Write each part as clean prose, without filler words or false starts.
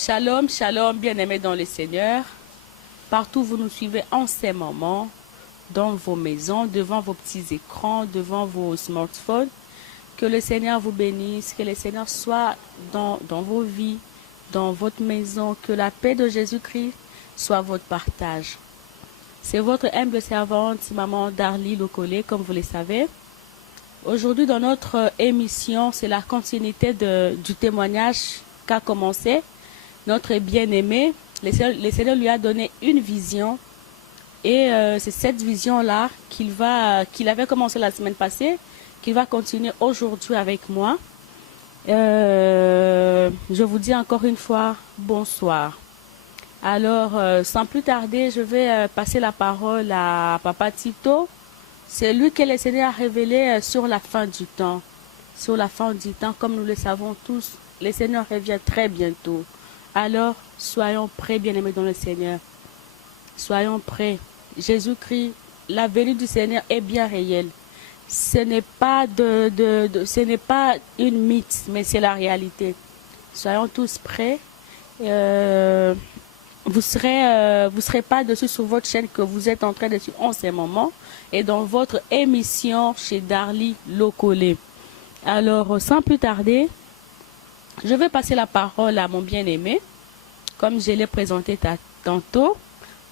Shalom, shalom, bien-aimés dans le Seigneur. Partout où vous nous suivez en ces moments, dans vos maisons, devant vos petits écrans, devant vos smartphones, que le Seigneur vous bénisse, que le Seigneur soit dans vos vies, dans votre maison, que la paix de Jésus-Christ soit votre partage. C'est votre humble servante, Maman Darly Lokole, comme vous le savez. Aujourd'hui, dans notre émission, c'est la continuité du témoignage qu'a commencé notre bien-aimé. Le Seigneur lui a donné une vision et c'est cette vision-là qu'il avait commencé la semaine passée, qu'il va continuer aujourd'hui avec moi. Je vous dis encore une fois, bonsoir. Alors, sans plus tarder, je vais passer la parole à Papa Tito. C'est lui que le Seigneur a révélé sur la fin du temps. Sur la fin du temps, comme nous le savons tous, le Seigneur revient très bientôt. Alors, soyons prêts, bien-aimés dans le Seigneur. Soyons prêts. Jésus-Christ, la venue du Seigneur est bien réelle. Ce n'est pas ce n'est pas une mythe, mais c'est la réalité. Soyons tous prêts. Vous serez pas dessus sur votre chaîne que vous êtes en train de suivre en ce moment et dans votre émission chez Darly Lokole. Alors, sans plus tarder, je vais passer la parole à mon bien-aimé, comme je l'ai présenté tantôt.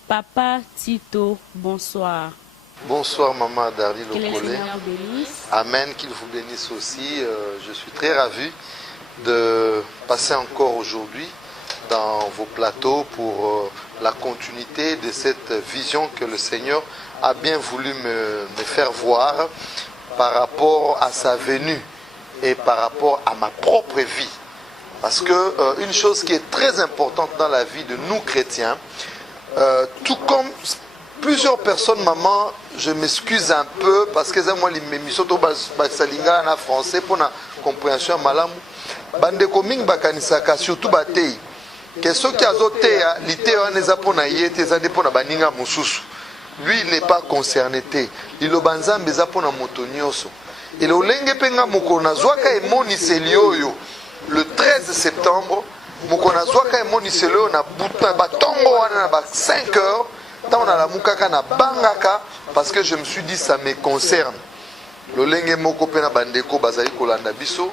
Papa Tito, bonsoir. Bonsoir Maman Darly Lokole. Amen, qu'il vous bénisse aussi. Je suis très ravi de passer encore aujourd'hui dans vos plateaux pour la continuité de cette vision que le Seigneur a bien voulu me faire voir par rapport à sa venue et par rapport à ma propre vie. Parce que une chose qui est très importante dans la vie de nous chrétiens, tout comme plusieurs personnes, maman, je m'excuse un peu parce que moi l'émission basalinga en français pour la compréhension malamu bande koming bakanisaka surtout batei que ceux qui azoté l'ité neza pona yete zande pona baninga mususu lui il n'est pas concerné té lilobanza mbeza pona motonyoso et le lenge penga mukona zwaka emoni selioyo le 13 septembre mukona zwaka emoni selioyo na buta batongo wana na 5 heures tant on a la mukaka na bangaka parce que je me suis dit ça me concerne le lenge moko pena bandeko bazali kolanda biso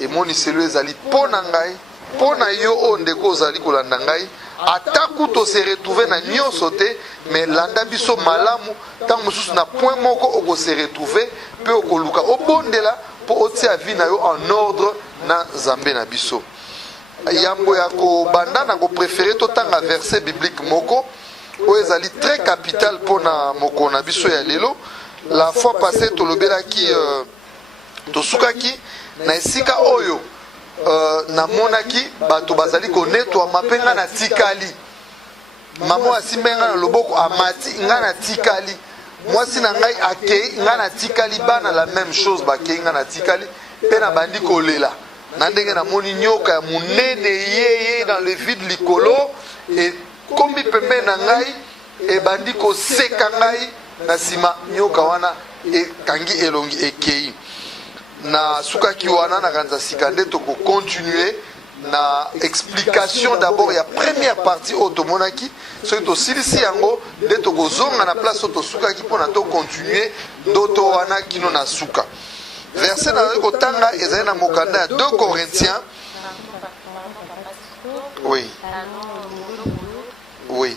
emoni selioyo ezali pona ngai pona yo ondeko ozali kolanda ngai ataku to se retrouver na nyonso te mais landa biso malamu tant mosusu na point moko oko se retrouver pe okoluka obondela po otia vie na yo en ordre na Nzambe na biso yambo ya ko banda na ko préférer to tanga verset biblique moko o ezali très capital pona moko na biso ya lelo. La fois passée tolobelaki tosukaki na esika oyo na monaki bato bazali ko netwa mapenga na tikali mamo asimenga na loboko amati nga na tikali mwasi na ngai akei nga na tikali bana la même chose bakei nga na tikali pe na bandi kolela na ndenge na moni nyoka ya munene yeye dans le vide likolo et kombi pembe na ngai e bandi ko seka ngai na sima nyoka wana e kangi elongi ekei na sukaki wana na kanza sikande to ko continuer na explication d'abord ya première partie otomonaki so to silisi yango de to kozonga na place to sukaki pona to continuer doto wana kino na suka verset na ko tanga ezali na mokanda ya 2 Corinthiens. Oui. Oui.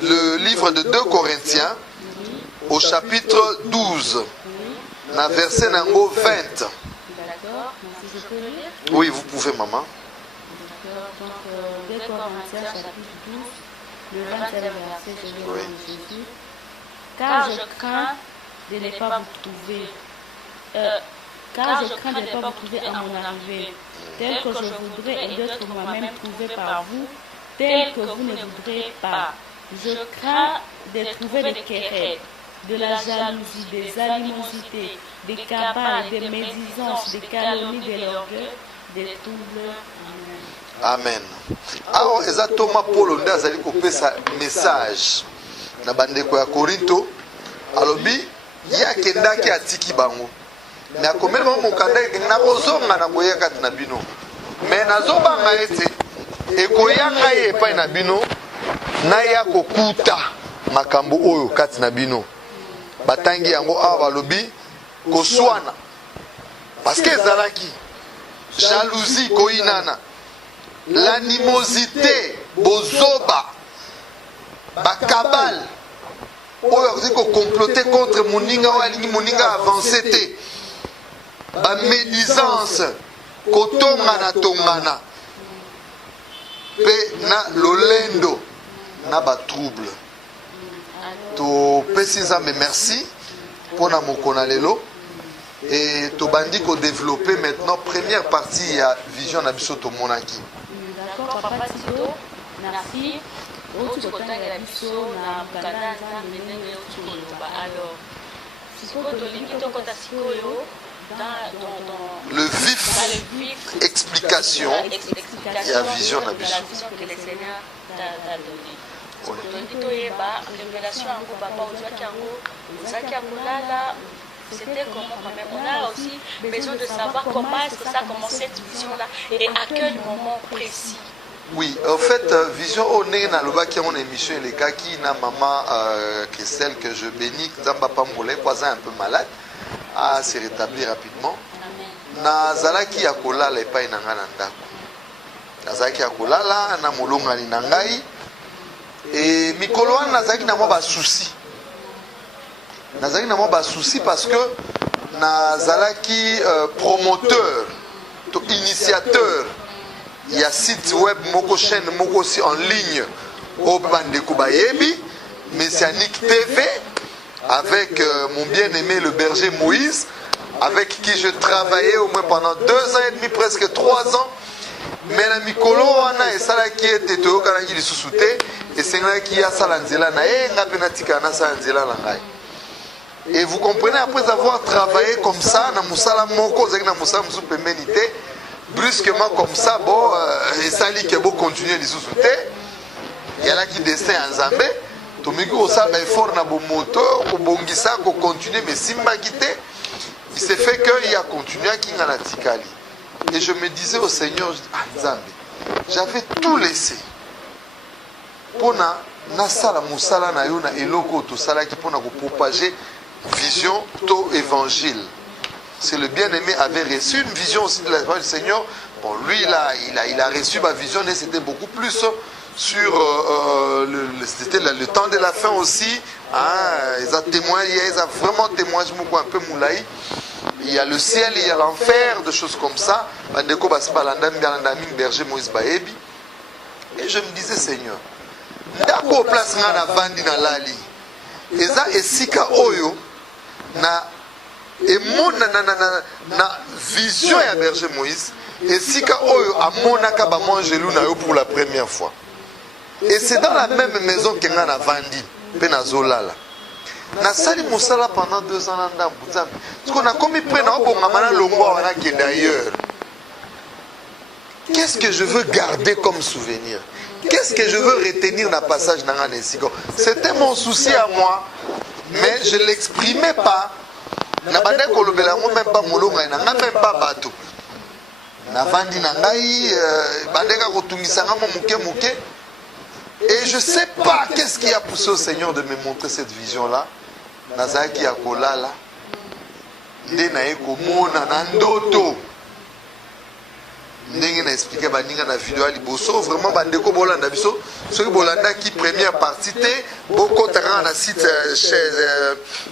Le livre de 2 Corinthiens au chapitre 12. Na verset nango 20. Oui, vous pouvez, maman. Donc, 2 Corinthiens, chapitre 12, le 20e verset, je vais lire Jésus. Car je crains de ne pas vous trouver. Car je crains de ne pas vous trouver à mon arrivée, tel que je voudrais et d'être moi-même trouvé par vous, tel que vous ne voudrez pas. Je crains de trouver des querelles, de la jalousie, des animosités, des cabales, des médisances, des calomnies, de l'orgueil, des troubles. Amen. Alors, exactement, Paul nde azali kopesa message na bandeko ya Korinto alobi yakendaki atiki bango mais akomeli bango mokanda na kozonga na boyaka na bino mais nazobanga ete ekoyanga ye epai na bino naya kokuta makambo oyo kati na bino batangi yango awa balobi koswana parce que ezalaki jalousie koyinana l'animosité bozoba bakabale oyo akoki kocomploter contre moninga oyo alingi moninga avance te bamédisance kotongana mpe na lolendo na batrouble topesi nzambe merci mpona mokona lelo et tobandi kodévelopper maintenant première partie ya vision na biso tomonaki. D'accord, papa Tito, merci. Le vif explication et la vision na biso. Que le Seigneur t'a donné. C'était comment quand même. On a aussi besoin de savoir comment est-ce que ça a commencé cette vision-là et à quel moment précis. Oui, en fait, vision on est dans le bas qui mon émission les cas qui na maman qui est celle que je bénis, Zamba Pambolé, un peu malade, à se rétablir rapidement. Na zalaki akola le pa inanga nandako. Na zalaki akola la na molonga ni nangai et mikolo na zalaki na mo ba souci. Nazaki na mo ba souci parce que nazalaki promoteur, initiateur. Il y a site web moko chaîne moko aussi en ligne au Bandeko Bayebi, Messianique TV avec mon bien-aimé le berger Moïse avec qui je travaillais au moins pendant 2 ans et demi, presque 3 ans. Mais la mikolo wana esala qui était to kana ki lisusuté et c'est là qui a salanzela na nga penatika na salanzela na ngai. Et vous comprenez, après avoir travaillé comme ça, na musala moko, na musala musu pemenité, brusquement comme ça, bon, et ça dit que bon continuer les sous-soutés. Il y a là qui descend en Zambé, Tomiki osa ba effort na bon moteur, ko bongisa, ko continuer, mais simba quitté, il s'est fait qu'il a continué à Kingana Tikali. Et je me disais au Seigneur, Zambé, j'avais tout laissé. Pona na sala musala na yo na eloko to sala ki pona ko propager vision to évangile. C'est le bien-aimé avait reçu une vision aussi de la parole du Seigneur. Bon, lui, il a reçu ma vision et c'était beaucoup plus sur c'était le temps de la fin aussi. Hein, ils ont témoigné, ils ont vraiment témoigné un peu moulaï. Il y a le ciel, il y a l'enfer, des choses comme ça. Et je me disais, Seigneur, d'accord, place na vandi na lali. Eza esika oyo na emona na vision ya berger Moïse esika oyo amonaka ba mangelou na yo pour la première fois. Et c'est dans la même maison que nga na vandi pe na zolala. Na sali musala pendant 2 ans na Nzambe. Parce qu'on a commis près na bonga mana longwa wana qui d'ailleurs. Qu'est-ce que je veux garder comme souvenir? Qu'est-ce que je veux retenir dans le passage dans Nesiko? C'était mon souci à moi, mais je ne l'exprimais pas. Je ne même pas molonga, même pas bateau. Et je ne sais pas qu'est-ce qui a poussé au Seigneur de me montrer cette vision-là. Nazaki akolala, ndenaye komona na ndoto. Ndenge na expliqué baninga na vidéo liboso vraiment bandeko bolanda biso soki bolanda ki première partie té boko tara na site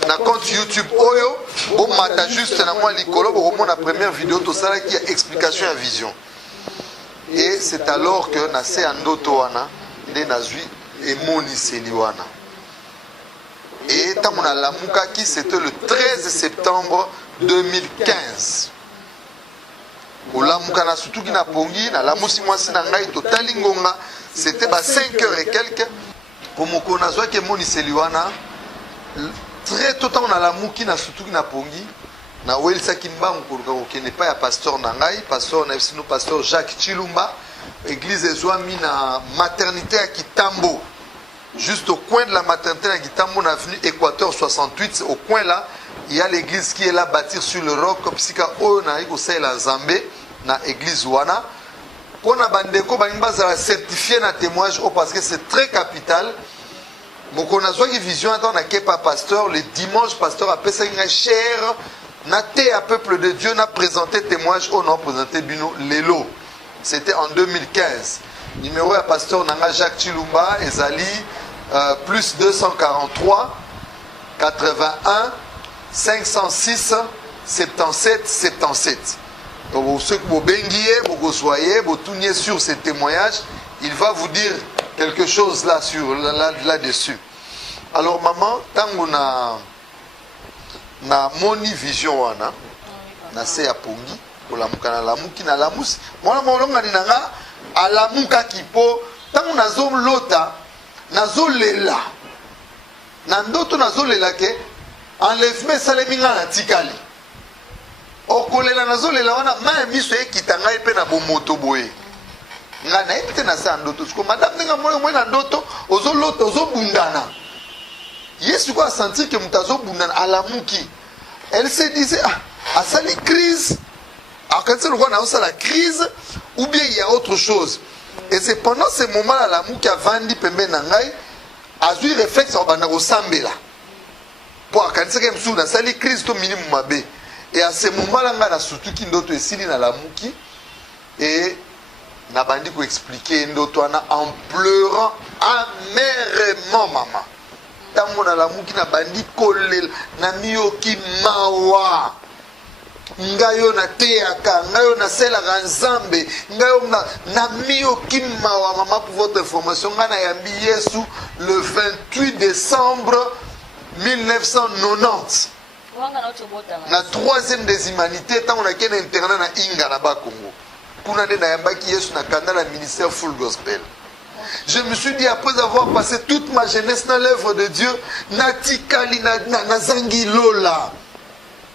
na compte YouTube oyo bo mata juste na moi likolo bo mona première vidéo to sala qui a explication à vision. Et c'est alors que na se andoto wana nde nazui emoni seliwana. Et tamona lamuka qui c'était le 13 septembre 2015. C'était 5h et quelques. Pour mon connaisseur qui est moni seliwana très tout temps on a la mouki na surtout na pongi na welsa kimba qui n'est pas un pasteur nangai pasteur na sino pasteur Jacques Chilumba église ezwami na maternité à Kitambo juste au coin de la maternité à Kitambo na avenue Équateur 68 au coin là il y a l'église qui est là bâtie sur le roc psyka o na iko la Zambé na église wana Pour na bandeko banimba za certifier na témoignage parce que c'est très capital. Moko na zwa vision attend na kepa pasteur le dimanche pasteur appelle ça une cher na té à peuple de Dieu n'a présenté témoignage au nom présenté bino lelo. C'était en 2015. Numéro à pasteur Nanga Jacques Chilumba ezali plus 243 81 506 77 77. Donc ceux que vous benguiez, vous soyez, vous tourniez sur ces témoignages, il va vous dire quelque chose là sur là-dessus. Alors maman, tant qu'on a moni vision wana, na se ya pongi, pour la mukana la muki na la mus, moi molonga ni nanga ala muka kipo, tant qu'on a zom lota, na zolela, na ndoto na zolela ke enlèvement saleminga na tikali. Okolela na zolela wana ma miso ekitanga epe na bomoto boye. Nga na ete na sa ndoto siko madame nga moyo na ndoto ozolota ozobundana. Yesu quoi sentir que mutazo bundana alamuki. Elle se disait ah ça les crise. Alors quand c'est le roi na la crise ou bien il y a autre chose. Et c'est pendant ce moment là alamuki a vandi pembe na ngai azui réflexe au bana osambela. Pour quand c'est comme sous na sali crise to minimum mabe. Et à ce moment-là, on a surtout qui ndoto esili na la muki et na bandi ko expliquer ndoto ana en pleurant amèrement maman. Tango na la muki na bandi kolel na miyoki mawa. Ngayo na teaka, ngayo na sela nzambe, ngayo na miyoki mawa maman pour votre information ngana yambi Yesu le 28 décembre 1990. Na troisième des humanités tant on a qu'un internat na Inga na ba Congo pour na na yambaki Yesu na kanda la ministère full gospel. Je me suis dit après avoir passé toute ma jeunesse dans l'œuvre de Dieu na tikali na zangi lola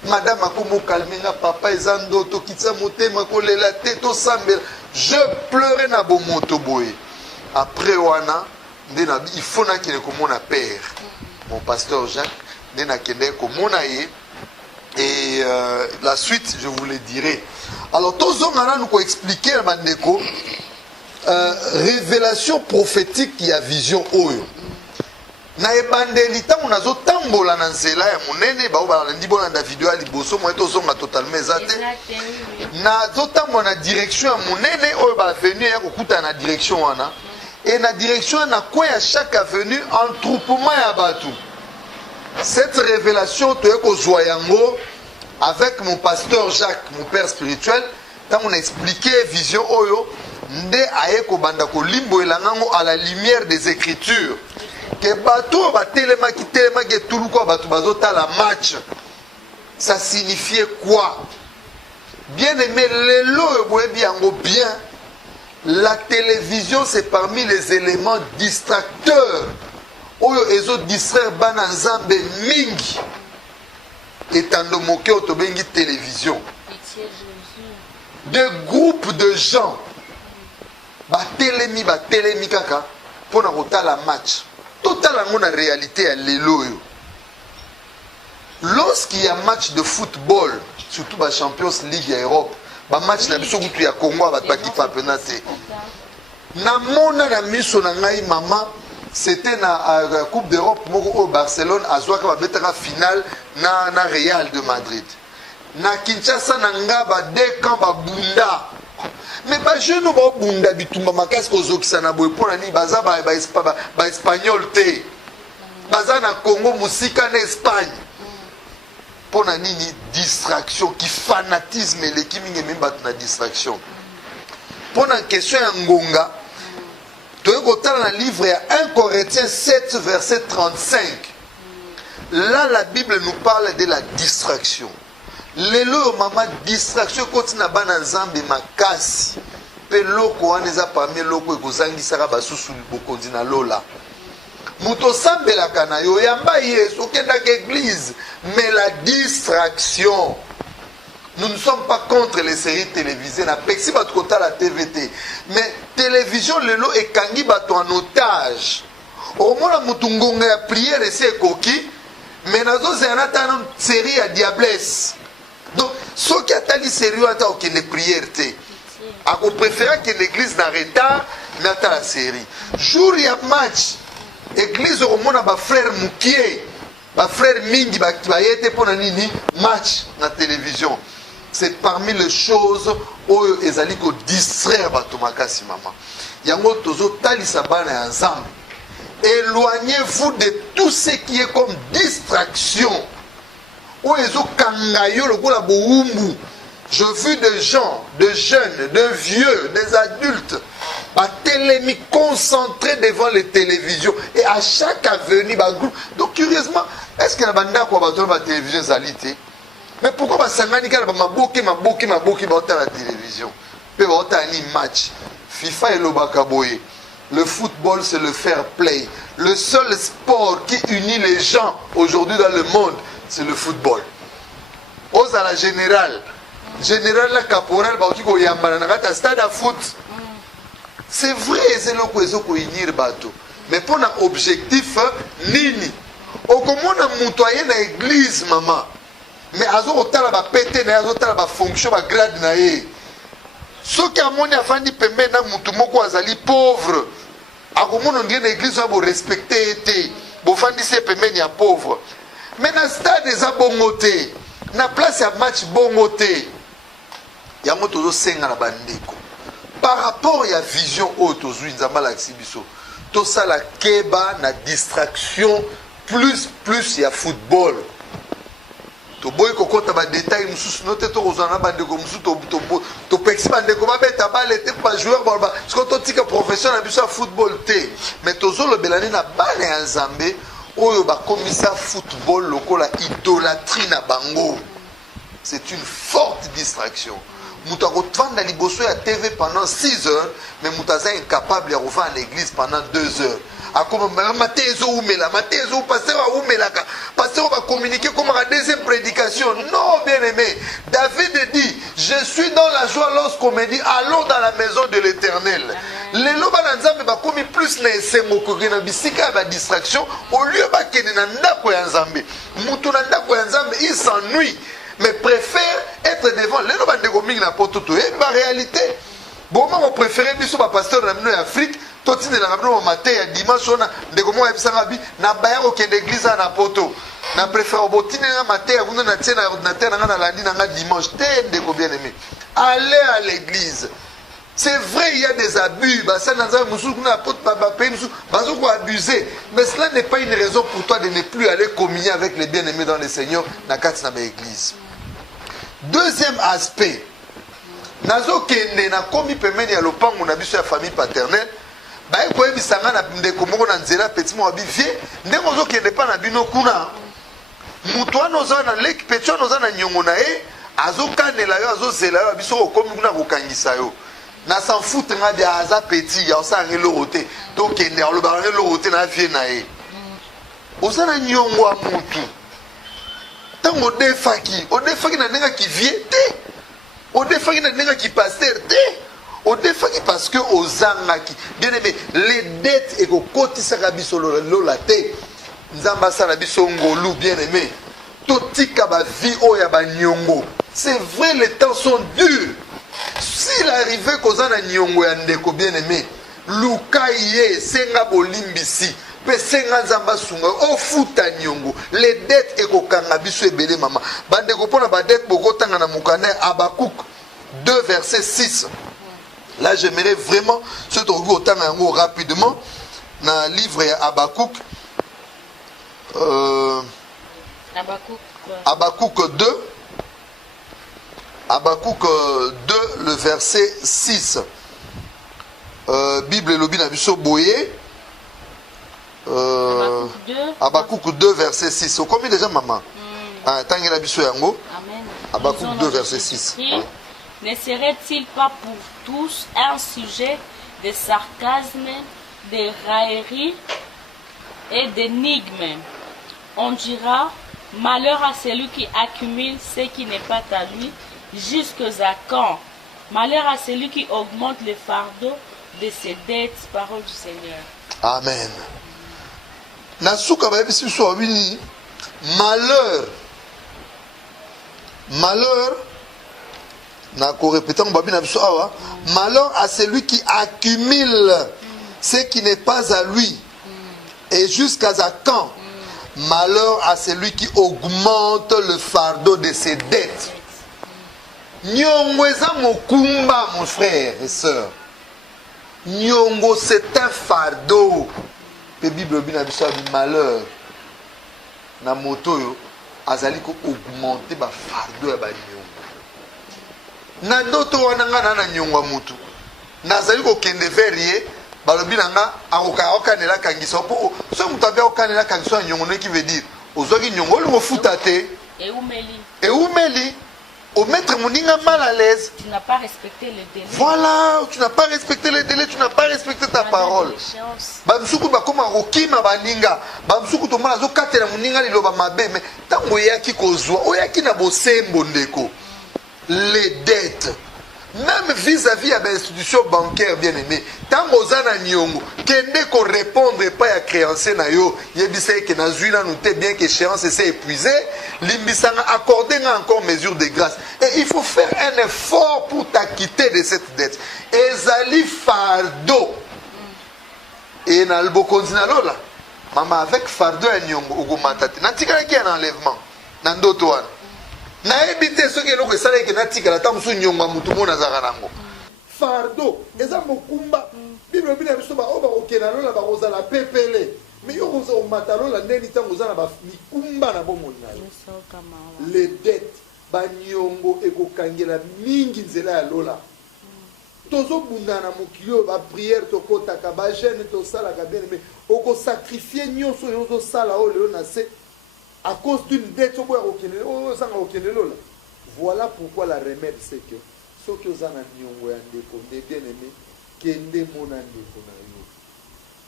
madame akomo kalmenga papa ezando to kitsa motema kolela teto sambela je pleurais na bomoto boye après wana ndena il faut na kile komona père mon pasteur Jacques ndena kende komona ye. Et la suite, je vous le dirai. Alors, tous nous nous expliquer, Mandeko, révélation prophétique qui a vision oyo. Na ebandelita munazo tambola na nzela ya munene ba ba ndibo na video ali boso mo to zonga totalement ezate. Na zotambo na direction ya munene oyo ba avenue ya kokuta na direction wana. Et na direction na kwa ya chaque avenue entroupement ya batu. Cette révélation, avec mon pasteur Jacques, mon père spirituel, quand on a expliqué vision oyo, nde aeko bandako limbo elangango à la lumière des Écritures. Que bateau ba telema ki tout quoi bateau bazota la match. Ça signifiait quoi? Bien aimé, bien. La télévision c'est parmi les éléments distracteurs. Oyo ezo distraire bana nzambe mingi etando moke otobengi télévision de groupes de gens batelemi kaka pona kotala match total ngo na réalité ya lelo yo lorsqu'il y a match de football surtout ba Champions League ya Europe ba match na biso kutu ya Congo ba kipa penate na mona na miso na ngai mama. C'était la Coupe d'Europe au Barcelone à Zouaka va bettra finale na Real de Madrid. Na Kinshasa na ngaba de kamba bunda. Mais ba jeune ba bunda bitumba makasi ko zokisa na boy pona ni baza ba espagnol te. Baza na Congo musika na Espagne. Pona nini distraction qui fanatisme les kimi ngeme bat na distraction. Pona question ya ngonga dans le livre 1 Corinthiens 7 verset 35. Là la Bible nous parle de la distraction. Lelo mama distraction continue bana nzambe makasi. Pe loko waneza parmi loko ekozangisaka basusu bokonzi na lola. Muto sambela kana yo yamba Yesu okenda ke église mais la distraction. Nous ne sommes pas contre les séries télévisées. Na pexi bat kota la TVT. Mais télévision lelo et kangi bato en otage. Au moins mutungonga ya prière et c'est koki. Mais nazo zenata une série à diablesse. Donc ce qui a tali sérieux ata aucune prière te. A préféré que l'église n'a retard, mais à la série. Jour il y a match, l'église au monde a frère Moukié, frère Mingi, qui été pour nini match na télévision. C'est parmi les choses où ils allaient distraire Batomakasi maman. Yango tozo talisa bana ensemble. Éloignez-vous de tout ce qui est comme distraction. Où ils ont kangayo le gola boumbu. Je vis des gens, des jeunes, des vieux, des adultes, télémis concentrés devant les télévisions. Et à chaque avenue, donc curieusement, est-ce que la bande a quoi la télévision salite? Mais pourquoi ma sanganika ma boki la télévision? Peut un match. FIFA et l'Obakaboye. Le football, c'est le fair play. Le seul sport qui unit les gens aujourd'hui dans le monde, c'est le football. Ose à la générale. Général la caporal bautiko yambana na stade à foot. C'est vrai, c'est le kwezo ko unir bato. Mais pour un objectif nini. Okomona mutoye na église maman. Mais azo otala ba pété na azo otala ba fonction ba grade na ye. Ceux qui amoni afandi pembe na mutu moko azali pauvre. Akomona ngene église ba respecter été. Bo fandi se pembe ni pauvre. Mais na stade eza bongoté. Na place ya match bongoté. Yango tozo senga na bandeko par rapport à la vision auto nzamba la xibiso to sala keba na distraction plus ya football to boy kokota ba détail mususu note to kozana bandeko mususu to pexi bandeko ba beta balle te pas joueur ba parce que to tika professionnel biso football te mais tozo le belani na bale ya nzambe oyo ba komisa football lokola idolâtrie na bango. C'est une forte distraction. Moutago tvanda liboso ya TV pendant 6 heures, mais Moutaza est incapable de revenir à l'église pendant 2 heures. Comme Matézo Oumela, Matézo, pasteur Oumela, pasteur va communiquer comme la deuxième prédication. Non, bien aimé. David dit, je suis dans la joie lorsqu'on me dit, allons dans la maison de l'Éternel. Les loba nzambe ba komi plus na esengo ko na bisika ba distraction au lieu ba kene na ndako ya nzambe. Mutu na ndako ya nzambe il s'ennuie. Mais préfère être devant les gens qui ont na poto to et en réalité bon moi préféré biso ba pasteur na mino Afrique to tine na mino matin ya dimanche on de comment ebisanga bi na baya ko kende église na poto na préfère botine na matin ya kuna na tena ordinateur na lundi na dimanche te ndeko bien aimé allez à l'église. C'est vrai, il y a des abus, mais cela n'est pas une raison pour toi de ne plus aller communier avec les bien-aimés dans le Seigneur dans l'église. Deuxième aspect, nazo kende na komi pemeni ya lopango na biso ya famille paternelle, ba ko ebisanga na ndeko moko na nzela petit mo abivie, ndeko zo kende pa na bino kuna. Mutu anoza na leki petit anoza na nyongo na e, azo kanela yo azo zela yo biso ko komi kuna ko kangisa yo. Na s'en fout nga de aza petit ya osa ngelo roté donc ene ya lo ba ngelo roté na vie na e. Oza na nyongo a mutu. Tango odefaki na nenga ki viete. Odefaki na nenga ki pasteur te. Odefaki parce que ozangaki. Bien aimé, les dettes et kokotisa biso lola te. Nzamba sala biso ngolu bien aimé. Totika ba vie o ya ba nyongo. C'est vrai les temps sont durs. S'il arrivait kozana nyongo ya ndeko bien aimé, luka ye senga bolimbisi. Pesenga nzamba sunga ofuta nyongo les dettes ekokanga biso ebele mama bande ko pona ba dette bokotanga na mukane Habakkuk 2 verset 6. Là j'aimerais vraiment ce truc otanga yango rapidement dans livre ya Habakkuk Habakkuk 2 le verset 6. Bible lobi na biso boye Habakkuk 2 verset 6. Au combien déjà maman? Tangi la biso yango. Habakkuk 2 verset 6. Ne serait-il pas pour tous un sujet de sarcasme, de raillerie et d'énigmes? On dira malheur à celui qui accumule ce qui n'est pas à lui, jusqu'à quand? Malheur à celui qui augmente le fardeau de ses dettes. Parole du Seigneur. Amen. Nasuka ba bisi so wini malheur Malheur à celui qui accumule ce qui n'est pas à lui. Et jusqu'à quand? Malheur à celui qui augmente le fardeau de ses dettes. Nyongo eza mokumba, mon frère et soeur. Nyongo, c'est un fardeau. La Bible dit que malheur. Na moto yo azali ko augmenter ba fardeau ya ba nyongo. Na ndoto wana nga na nyongo mutu. Nazali ko kende verie balobi nanga akoka nela kangisa po so mutu abia okanela kangisa nyongo ne qui veut dire ozoki nyongo le futa te et umeli au mettre mon ninga mal à l'aise. Tu n'as pas respecté le délai. Voilà, tu n'as pas respecté le délai, tu n'as pas respecté ta parole. Bamsuku ba koma rokima baninga. Bamsuku to mala zo katela muninga lilo ba mabe mais tango yaki kozwa, oyaki na bosembo ndeko. Les dettes. Même vis-à-vis à l'institution bancaire bien aimé, tant aux ana nyongo, kende ko répondre pas à créancier na yo, yebisé que na zuina nous bien que échéance s'est épuisé, limbisanga accorder encore mesure de grâce. Et il faut faire un effort pour t'acquitter de cette dette. Ezali fardeau. Et na lbo konzina lola. Maman avec fardeau à nyongo ogomatati. Natika ki un enlèvement. Nandoto wana. Na ebite soki eloko esala ke natika la tamusu nyonga mutu mona zakarango fardo eza mokumba bible bina biso ba oba okena lola ba kozala pepele mais yo koza o matalola ndeni tango za na ba mikumba na bomoni na yo les dettes ba nyongo ekokangela mingi nzela ya lola tozo bundana mokilo ba prière to kotaka ba jeune to sala ka bien mais oko sacrifier nyonso yo zo sala o leo na se à cause d'une dette, voilà pourquoi la remède c'est que ceux qui ont des bien-aimés, kende mona ndeko na yo.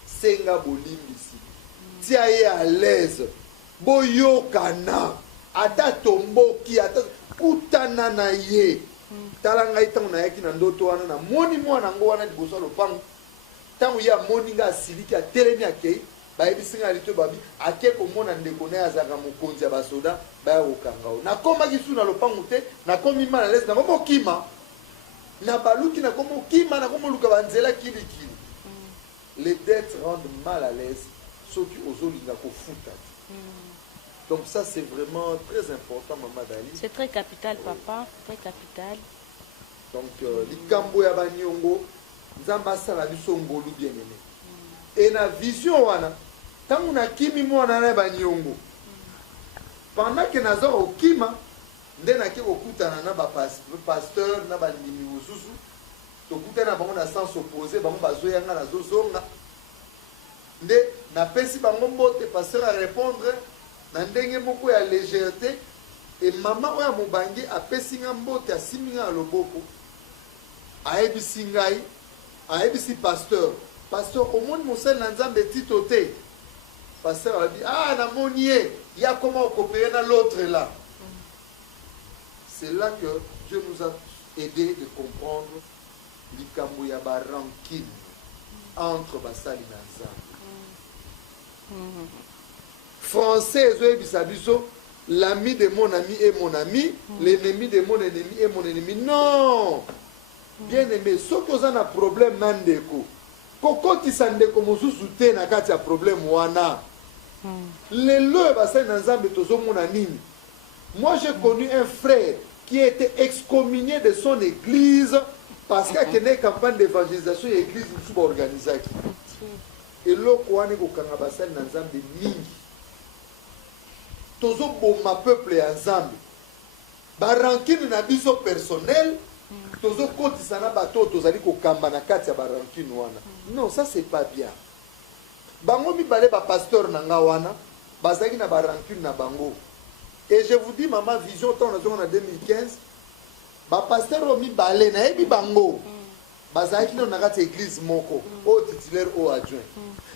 Senga bolimbisi. Tiaye à l'aise. Boyokana. Ata tomboki, ata kutana na ye. Talanga itango na yaki na ndoto wana na moni mwana ngo wana liboso lopango. Tango ya moni nga siliki a telemi akei. Bayebisinga lito babi akeko mona ndeko na azaka mokonzi ya basoda baya okangao na koma kisu na lopangu te na komi mana les na komo kima na baluki na komo kima na komo luka banzela kili kili. Les dettes rendent mal à l'aise ceux qui ozolinga ko futa. Donc ça c'est vraiment très important maman Dali. C'est très capital papa, très capital. Donc likambo ya banyongo nzamba sala biso ngolu bien aimé. Et na vision wana tangu na kimi mwana na banyongo pendant que nazo okima nde na ke kokutana na ba pasteur na ba ndimi ususu tokutana bango na sens opposé bango bazoyanga na zozonga nde na pesi bango mbote pasteur a répondre na ndenge moko ya légèreté et maman oya mobangi apesi nga mbote asimi nga loboko ayebisi ngai ayebisi pasteur pasteur au monde mosel na nzambe titote pasteur a dit ah na monier il y a comment coopérer dans l'autre là. C'est là que Dieu nous a aidé de comprendre likambo ya ba rancune entre basali na nzambe. Français ezoyebisa biso l'ami de mon ami est mon ami, l'ennemi de mon ennemi est mon ennemi. Non. Bien aimé, ceux qui ont un problème nandeko kokotisa ndeko mosusu te na kati ya problème wana. Lelo basali na nzambe tozomona nini. Moi j'ai connu un frère qui était excommunié de son église parce qu'il y a une campagne d'évangélisation et l'église nous organisée. Et là quoi ne kokanga basali na nzambe mingi. Tozo boma peuple ensemble. Ba rancune na biso personnel tozo kotisa na bato tozali kokamba na kati ya ba rancune wana. Non, ça c'est pas bien. Bango mi balé ba pasteur na nga wana bazaki na ba rancune na bango. Et je vous dis maman vision tant en 2015 ba pasteur mi balé na ebi bango. Bazaki na kati église moko au titulaire au adjoint.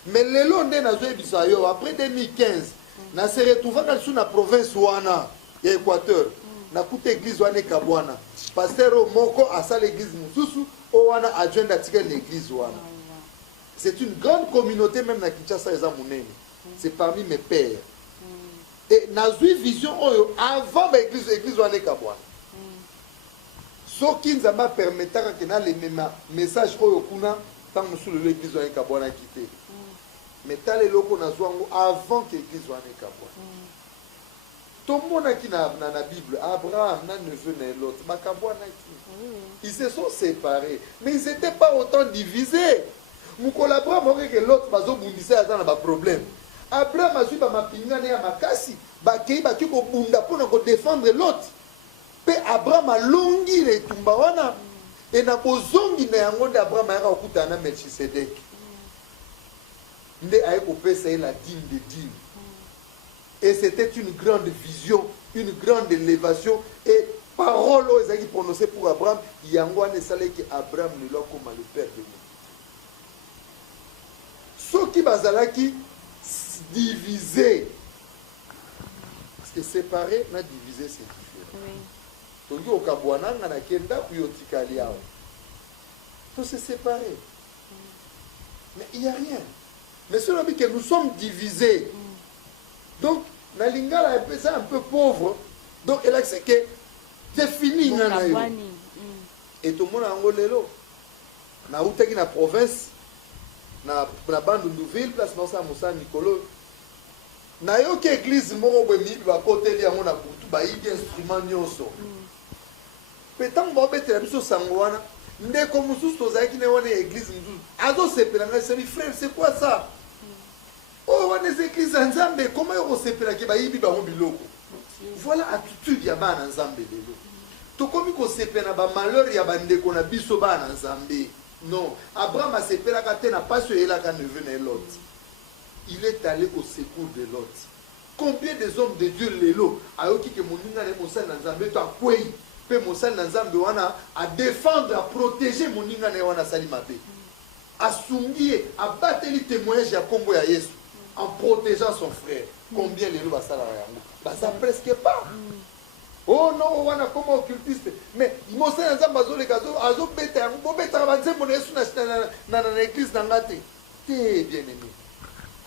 Mais lelo nde na zo ebisa yo après 2015 na se retrouva ka sous na province wana ya Équateur. Na kuta église wana kabwana. Pasteur moko asa l'église mususu o wana adjoint d'article l'église wana. C'est une grande communauté même na Kinshasa eza munene. C'est parmi mes pères. Et na zui vision oyo avant l'église wana kabwana. soki nzamba permetaka ke nalemema message oyo kuna ntango mosusu lelo église wana ekabwana kite mais tala eloko nazwa yango avant ke église wana ekabwana tomonaki na Bible Abraham na neveu na Lot bakabwanaki ils se sont séparés mais ils n'étaient pas autant divisés mukolo Abraham okeke Lot bazobundisa aza na baproblème Abraham azwi bamapingana ya makasi bakei baki kobunda mpona kodefendre Lot mpe Abraham alongi na etumba wana e na bozongi na yango nde Abraham ayaka kokutana na Melchisedeki nde aye kopesa ye la dîme de dîme. Et c'était une grande vision, une grande élévation. Et parole qui prononcée pour Abraham, yango ne salait que Abraham ne l'a comme le père de nous. Ceux qui bazalaki divisé, parce que séparé, na divisé c'est différent. Donc au Kabwana, na kenda uyotikali yao. Tout se séparé. Mais il n'y a rien. Mais cela dit que nous sommes divisés. Donc, na lingala est un peu pauvre. Donc, elle a dit que c'est fini. Et tout le monde a engolé. Na outaki na province, na bande de ville, place Moussa Moussa Nicolo. Na yo ki église moko bemi ba côté li amona butu ba yi instrument nyonso. Petam bo betela biso sangwana. Ndeko mususu tozaki ne wana église mususu. Azo sepelanga c'est mes frères, c'est quoi ça? Oh, on est églises en Zambé, comment on s'est fait que baïbi bango biloko. Voilà attitude ya bana Nzambe lelo. To komi ko sepe na ba malheur ya bande ko na biso bana Nzambe. Non, Abraham a sepe la kate na pas sur la ka neveu na Lot. Il est allé au secours de Lot. Combien des hommes de Dieu lelo ayoki ke moninga ne mosala na Nzambe to akwei pe mosala na Nzambe wana a défendre, a protéger moninga ne wana sali mabe. A sungie, a bateli témoignage ya kombo ya Yesu. En protégeant son frère. Combien les loups ça ça presque pas. Oh non, on a comme occultiste. Mais il m'a dit que les gazos, azo bête, on bête avancer mon Yesu na l'église d'Angate. T'es bien aimé.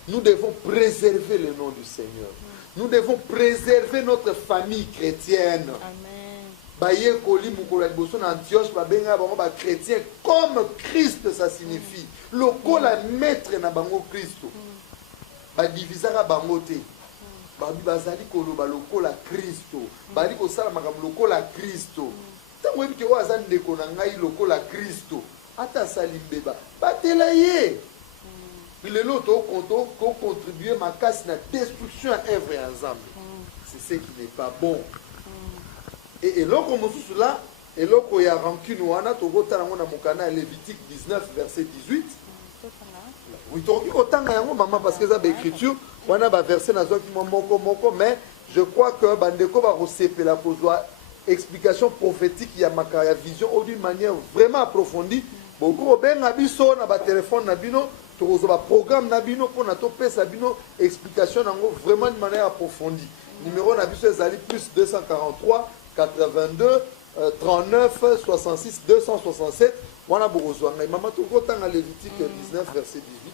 Nous devons préserver le nom du Seigneur. Nous devons préserver notre famille chrétienne. Amen. Baye koli mukola liboso na Antioche babenga bango ba chrétien comme Christ ça signifie. Lokola maître na bango Christo. Ba divisara bango te. Babi bazali koloba lokola Kristo. Bali kosala makambo lokola Kristo. Tango yebi ke waza ndeko na ngai lokola Kristo. Ata salimbeba. Batela ye. Lelo to contribuer makasi na destruction à œuvre ensemble. C'est ce qui n'est pas bon. Et loko mosusu là, et loko ya rancune wana to gotala ngona mokana Lévitique 19 verset 18. Oui, autant maman parce que ça l'écriture, on a versé dans moko mais je crois que bandeko va recevoir la poswa explication prophétique il y a ma vision d'une manière vraiment approfondie. Beaucoup ben abiso na ba téléphone na bino, to ba programme na bino pour na to pesa bino explication nango vraiment de manière approfondie. Numéro na biso ezali plus 243 82 39 66 267. Voilà maman to kotanga Lévitique 19 verset 18.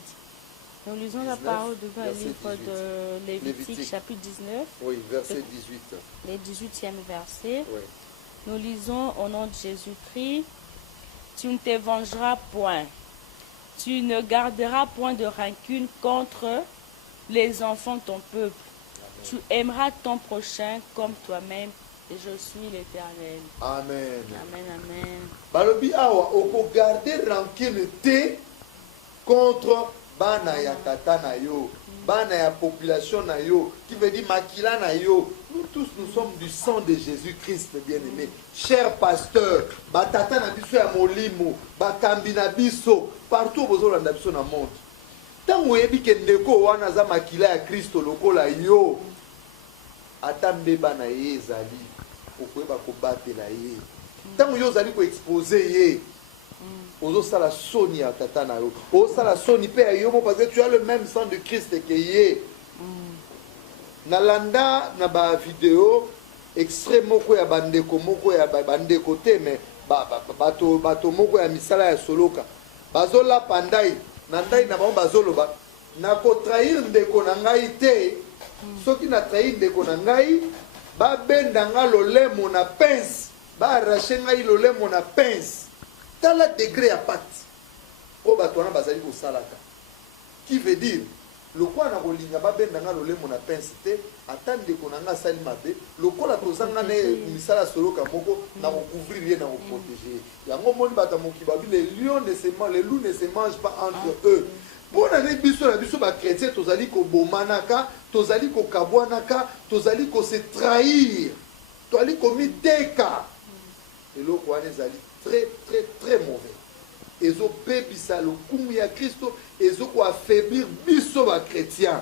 Nous lisons la parole devant le livre de Lévitique chapitre 19. Oui, verset 18. Le 18e verset. Oui. Nous lisons au nom de Jésus-Christ. Tu ne te vengeras point. Tu ne garderas point de rancune contre les enfants de ton peuple. Amen. Tu aimeras ton prochain comme toi-même. Et je suis l'Éternel. Amen. Amen, amen. Balobi awa, oko garder rancune te contre bana ya tata na yo, bana ya population na yo, qui veut dire makila na yo. Nous tous, nous sommes du sang de Jésus-Christ, bien-aimé. Cher pasteur, batata na biso ya molimo, bakambi na biso, partout bozolanda biso na monde. Tango yebi ke ndeko wana za makila ya Kristo lokola yo, atambe bana ye ezali. Pourquoi ba kobatela ye tango yo zali ko exposer ye ozo sala soni ya tata na yo o sala soni pe yo parce que tu as le même sang de Christ que ye nalanda na ba vidéo extrait moko ya bandeko moko ya bandeko te mais bato moko ya misala ya soloka bazola pandai na ndai na bango bazoloba na ko trahir ndeko na ngai te soki na trahir ndeko na ngai babendanga lolemo na pince baarrache ngai lolemo na pince tala degré ya pacte oyo bato wana bazali kosalaka qui veut dire lokola na kolinga babenda nga lolemo na pince te ata ndeko na nga asali mabe lokola tozanga na misala soloka moko na kocouvrir ye na koprotéger yango moni bato ya moki babi les loups ne se mangent pas entre eux mpona ne biso na biso bachrétien tozali kobomanaka tozali kokabwanaka tozali kose trahir tozali komiteka eloko wana ezali très très très mauvais ezopebisa lokumu ya kristo ezokoaffaiblir biso bachrétien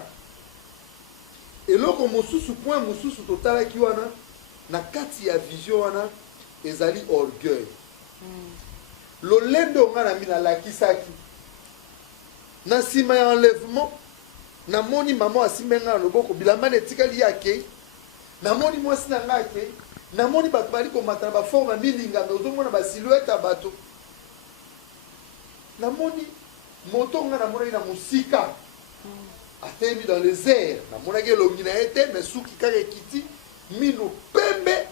eloko mosusu point mosusu totalaki wana na kati ya vision wana ezali orgueil lolendo nga na mi nalakisaki na nsima ya enlèvement namoni mama asimbi nga na loboko bilamba etikali ye akei namoni mwasi na nga akei namoni bato bali komata na baforme ya milingame ozomona basiluete ya bato namoni moto nga namonaki na mosika atemi dans les airs namonaki elongi na ye te mais suki kaka ekiti mino pembe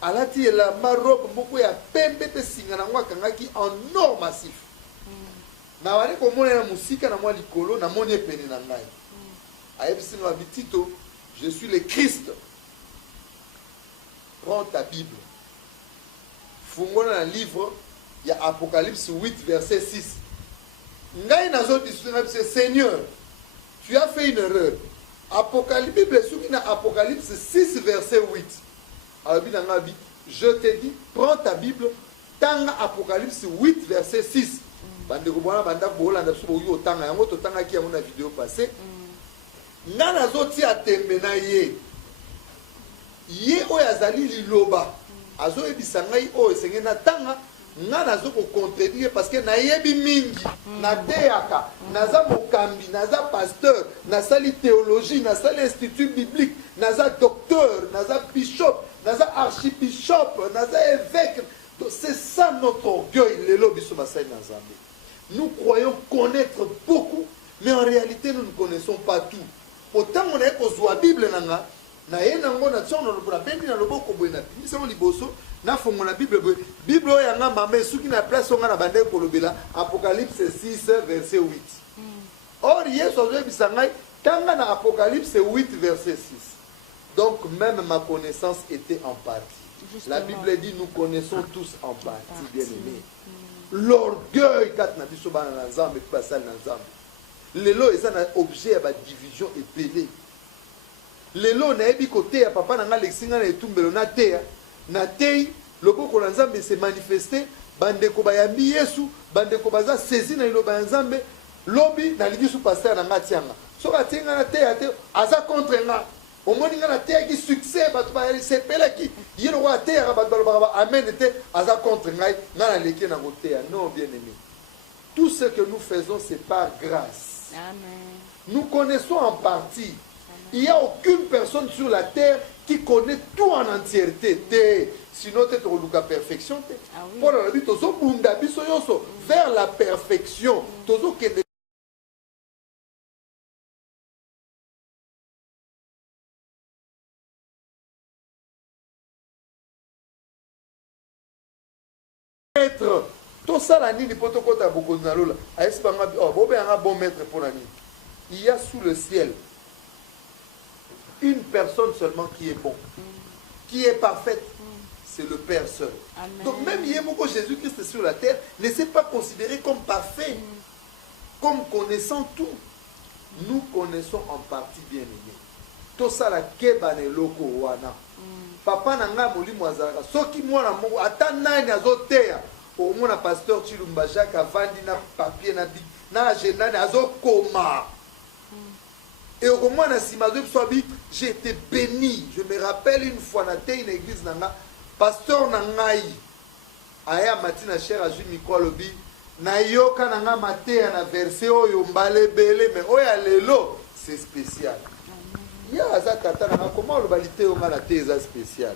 alati elamba robe moko ya pembe mpe singa nango akangaki en or massif na bali komona na mosika na mwa likolo namoni epene na ngai ayebisi nga bitito je suis le Christ. Prends ta Bible. Fungola na livre, il y a Apocalypse 8, verset 6. Ngai nazo discuter Seigneur, tu as fait une erreur. Apocalypse, Bible, Apocalypse 6, verset 8. Alors, je te dis, prends ta Bible, tanga Apocalypse 8, verset 6. Bande ko banda ko landa so yo tanga yango to tanga ki yango na vidéo passée. Nga nazo ti atembe na ye. Ye oyo azali liloba azo ebisa ngai oyo esenge na tanga nga nazo kocontredire parce que nayebi mingi nateyaka naza mokambi naza pasteur nasali théologie nasali institut biblique naza docteur naza bishop naza archibishop naza évêque. C'est ça notre orgueil lelo biso basali na Nzambe. Nous croyons connaître beaucoup mais en réalité nous ne connaissons pas tout. Autant on est kozwa Bible nanga na ye nango na tsono lobona bendi na loboko boye na biso liboso na fongo na Bible boye Bible oyo nga mama suki na place onga na bande kolobela Apocalypse 6 verset 8. Or Yesu azobisa ngai tanga na Apocalypse 8 verset 6. Donc même ma connaissance était en partie. Justement. La Bible dit nous connaissons tous en partie, bien-aimés. L'orgueil quand na biso bana na Nzambe pe basali na Nzambe. Lelo eza na objet ya ba division epelé. Lelo na ebi côté ya papa na nga lesinga na etumbelo na teya na tei loboko na Nzambe se manifester bandeko bayambi Yesu bandeko baza saisi na liloba ya Nzambe lobi na ligisu pasteur na nga tianga soka tinga na teya te aza contre nga omoni nga na teya ki succès bato ba sepela ki yino wa teya bato ba amen te aza contre ngai nga na leki na koteya. Non, bien aimé, tout ce que nous faisons c'est par grâce. Amen. Nous connaissons en partie. Il n'y a aucune personne sur la terre qui connaît tout en entièreté. Sinon, tu es à perfection. Pour la vie, vers la perfection. Maître, tout ça, la nini, pour beaucoup de lola. Bon maître pour la nini. Il y a sous le ciel une personne seulement qui est bon, qui est parfaite, c'est le Père seul. Amen. Donc même Jésus-Christ sur la terre ne s'est pas considéré comme parfait, comme connaissant tout. Nous connaissons en partie bien aimé. Tout ça la kebane loko wana. Papa nanga moli mwazaka. Soki mwana moko atana ni azotea. Au moins pasteur Chilumba Jacques avandi na papier na agenda na azokoma. Et au moins, j'ai été béni. Je me rappelle une fois, dans une église, pasteur Nangaï, aya matina cher à Jimmy Kolobi, na yoka nanga maté na verset oyo mbale belé, mais oya lelo, c'est spécial. Ya aza tata nanga, comment le balité o ngana te eza spécial.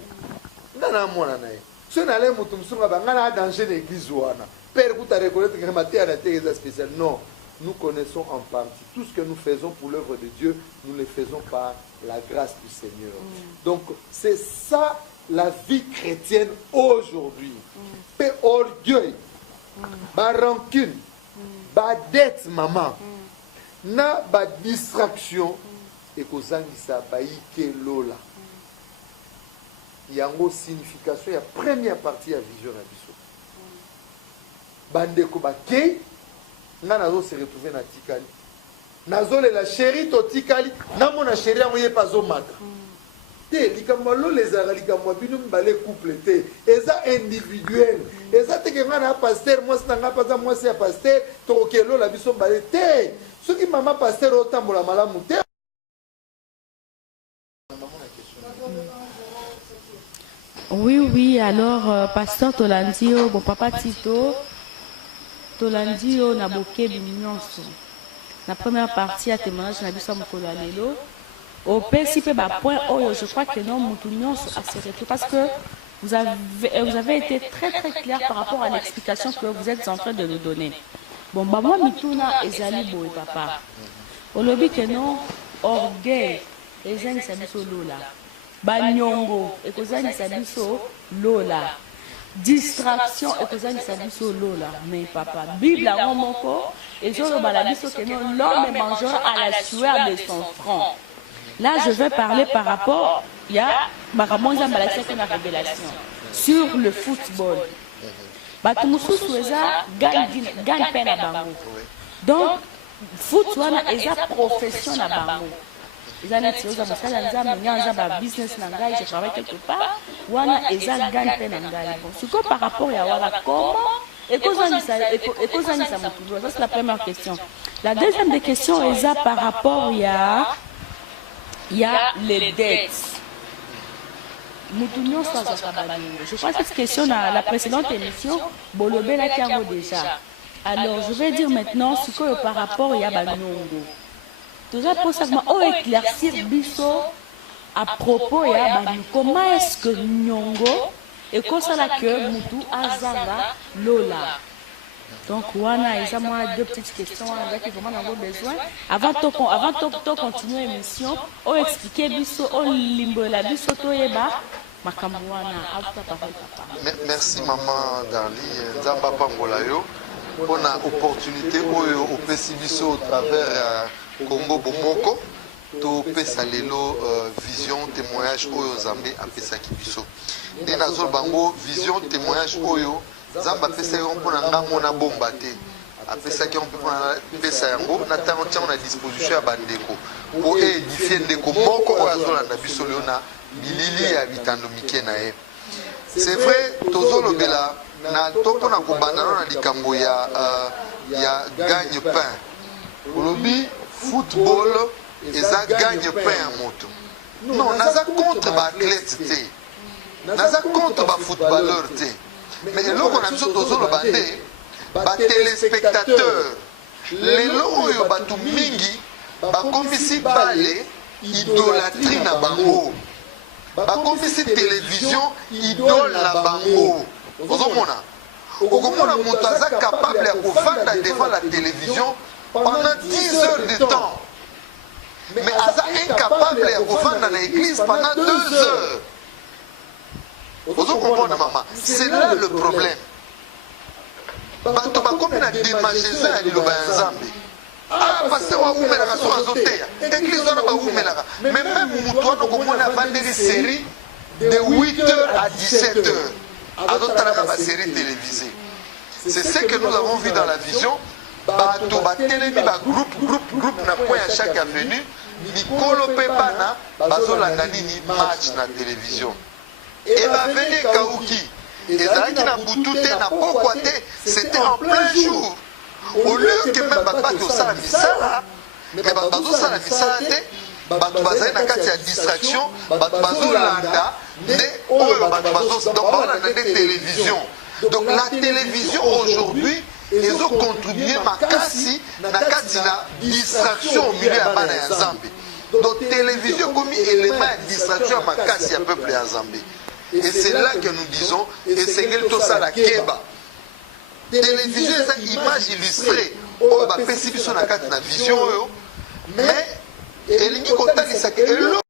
Nana mwana nae. Ce n'allait mutumsunga bangana danger l'église wana. Père, vous t'as reconnaître que maté na te eza spécial. Non. Nous connaissons en partie. Tout ce que nous faisons pour l'œuvre de Dieu, nous le faisons par la grâce du Seigneur. Donc, c'est ça la vie chrétienne aujourd'hui. Pe orgueil, ba rancune, ba dette maman, na ba distraction et kozangisa ba ikelola. Yango signification ya première partie ya vision na biso. Bandeko ba kei nga nazo se retrouver na tikali. Nazo la chérie to tikali, na mona chérie amoye pazo mata. Te likambo lo les ara likambo bino mbale couple te. Eza individuel. Eza te ke nga na pasteur moi na nga paza moi c'est pasteur to kelo la biso mbale te. Soki mama pasteur otambola malamu te. Oui, alors, pasteur Tolandio, bon papa Tito, Tolandio na boké binyonso. La première partie à témoignage na biso mokolo lelo. Au principe, point oyo, je crois que non, moutounions a se retrouver parce que vous avez été très clair par rapport à l'explication que vous êtes en train de nous donner. Bon, bah moi, mituna ezali boy papa. Au lobby que non, orgueil, les gens qui sont là. Banyongo, ekozangisa biso lola. Distraction, ekozangisa biso lola. Mais papa, Bible a moko, et je le biso que non, l'homme mangera à la sueur de son front. Là, je vais parler par rapport, il y a Baramonza Malakia qui a la révélation sur le football. Batumusu Soueza gagne peine à Bango. Donc, foot, eza profession à Bango. Ils ont un business, je travaille quelque part. Wana eza gagne peine à Bango. Ce que par rapport à Wana, comment et ça c'est la première question. La deuxième des questions est par rapport il y a les dettes. Je crois que cette question dans la précédente émission, Bolobé l'a déjà. Alors je vais dire maintenant ce que par rapport il y a Banongo. Déjà pour ça, on va éclaircir Bisso à propos il y a Banongo. Comment est-ce que Nyongo et comme ça là que Moutou Azanga Lola. Donc, Wana, il y a deux petites questions qui vraiment avons besoin. Avant de continuer l'émission, on explique Bisso, on limbe la Bisso Toyeba, Makamouana, merci maman Darli, Nzamba Pangolayo, pour l'opportunité au Pessi Bisso au travers Congo Bomoko, to Pesa Lelo vision, témoignage Oyo Zambé à Pesa Kibiso. Des Nazol Bango, vision, témoignage Oyo. Zamba pesa yon pona ngango na bomba te. Apesa ki on peut prendre pesa yango na tango tia na disposition ya bandeko. Pour édifier ndeko moko oyazola na biso leona bilili ya bitando mike na ye. C'est vrai tozolo bela na toko na kobanda na likambo ya gagne pain. Olobi football eza gagne pain ya moto. Non, naza contre ba athlète te. Naza contre ba footballeur te. Mais là, on a besoin de bandé, les téléspectateurs, les lois batu mingi, comme si balé, idolâtrie na bango, comme si télévision, idole na bango. Vous comprenez, on est capable de vendre devant la télévision pendant 10 heures de temps. Mais on est incapable de vendre dans l'église pendant 2 heures. Vous comprenez, maman? C'est là le problème. Bato bakomi na démageuse ya liloba ya Nzambe. Ah, pasteur wa umelaka so azoteya. Église wana ba umelaka. Mais même mutu wana komona vandeli série de 8h à 17h. Azotalaka ba série télévisée. C'est ce que nous avons vu dans la vision. Bato batelemi ba groupe na point à chaque avenue. Mikolo pe bana bazolanda nini match na télévision. Et va venir Kaouki. Et ça qui n'a boutouté, n'a pas quitté, c'était en plein jour. Au lieu que même Babato Salamisa, mais Babato Salamisa, Babato a distraction, Babato Landa, donc on a des télévisions. Donc la télévision aujourd'hui, ils ont contribué à la distraction au milieu de la Zambie. Donc télévision comme élément de distraction à Makassi, un peuple à Zambie. Et c'est là que nous disons, et c'est tout ça la Keba. Télévision, c'est une image illustrée. On va faire si on a une vision, mais elle dit qu'on t'a dit ça. Et là,